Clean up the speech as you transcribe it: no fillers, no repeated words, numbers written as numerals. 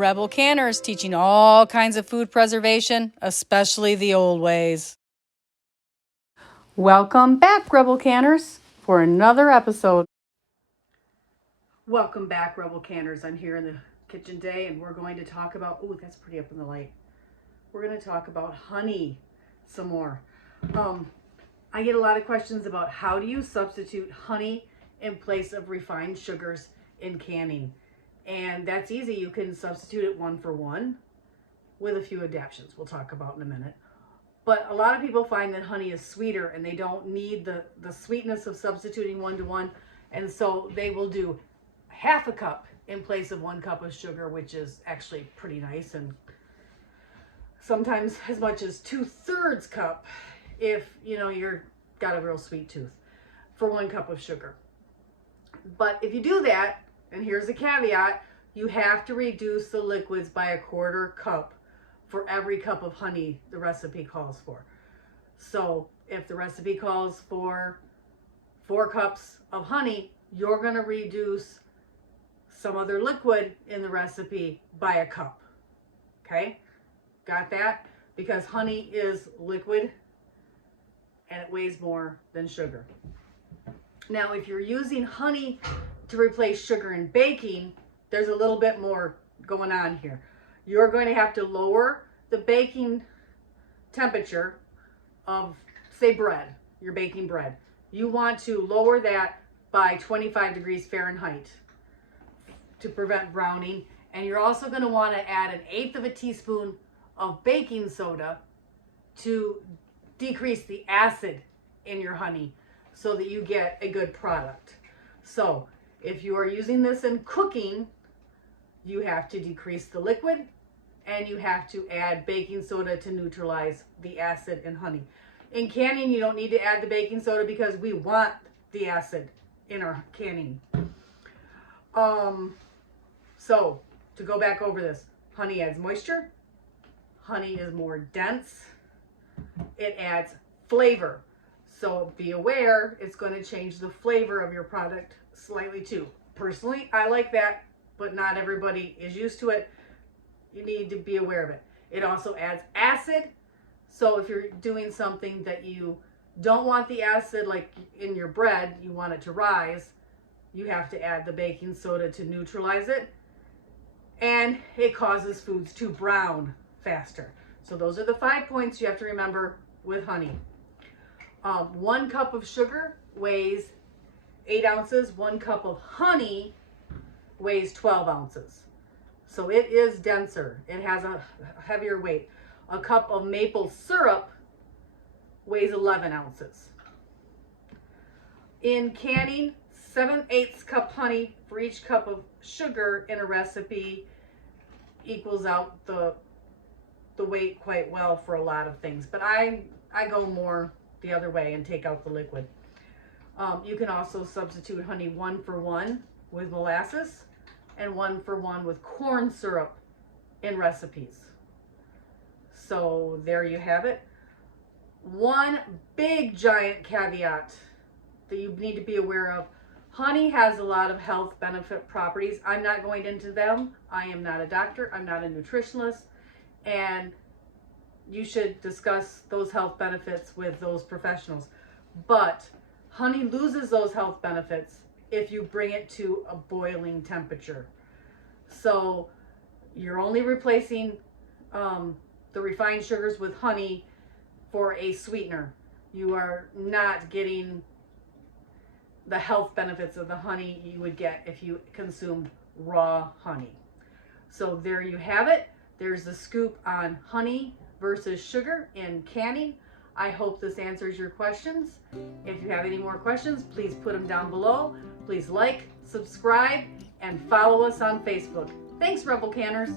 Rebel Canners teaching all kinds of food preservation, especially the old ways. Welcome back, Rebel Canners, for another episode. Welcome back, Rebel Canners. I'm here in the kitchen today, and we're going to talk about, oh, that's pretty up in the light. We're going to talk about honey some more. I get a lot of questions about how do you substitute honey in place of refined sugars in canning. And that's easy. You can substitute it 1-for-1 with a few adaptations we'll talk about in a minute. But a lot of people find that honey is sweeter and they don't need the sweetness of substituting 1-to-1. And so they will do half a cup in place of 1 cup of sugar, which is actually pretty nice. And sometimes as much as 2/3 cup if you're got a real sweet tooth for 1 cup of sugar. But if you do that, and here's a caveat, you have to reduce the liquids by 1/4 cup for every cup of honey the recipe calls for. So if the recipe calls for 4 cups of honey, you're going to reduce some other liquid in the recipe by 1 cup. Okay? Got that? Because honey is liquid and it weighs more than sugar. Now, if you're using honey to replace sugar in baking, there's a little bit more going on here. You're going to have to lower the baking temperature of, say, bread. You're baking bread. You want to lower that by 25 degrees Fahrenheit to prevent browning. And you're also going to want to add 1/8 of a teaspoon of baking soda to decrease the acid in your honey so that you get a good product. So if you are using this in cooking, you have to decrease the liquid and you have to add baking soda to neutralize the acid in honey. In canning, you don't need to add the baking soda because we want the acid in our canning. So to go back over this, honey adds moisture. Honey is more dense. It adds flavor. So be aware, it's going to change the flavor of your product slightly too. Personally, I like that, but not everybody is used to it. You need to be aware of it. It also adds acid. So if you're doing something that you don't want the acid, like in your bread, you want it to rise, you have to add the baking soda to neutralize it. And it causes foods to brown faster. So those are the 5 points you have to remember with honey. 1 cup of sugar weighs 8 ounces. 1 cup of honey weighs 12 ounces. So it is denser. It has a heavier weight. A cup of maple syrup weighs 11 ounces. In canning, 7/8 cup honey for each cup of sugar in a recipe equals out the weight quite well for a lot of things. But I go more the other way and take out the liquid. You can also substitute honey 1-for-1 with molasses and 1-for-1 with corn syrup in recipes. So there you have it. One big giant caveat that you need to be aware of: honey has a lot of health benefit properties. I'm not going into them. I am not a doctor. I'm not a nutritionist. And you should discuss those health benefits with those professionals. But honey loses those health benefits if you bring it to a boiling temperature. So you're only replacing the refined sugars with honey for a sweetener. You are not getting the health benefits of the honey you would get if you consumed raw honey. So there you have it. There's the scoop on honey versus sugar in canning. I hope this answers your questions. If you have any more questions, please put them down below. Please like, subscribe, and follow us on Facebook. Thanks, Rebel Canners.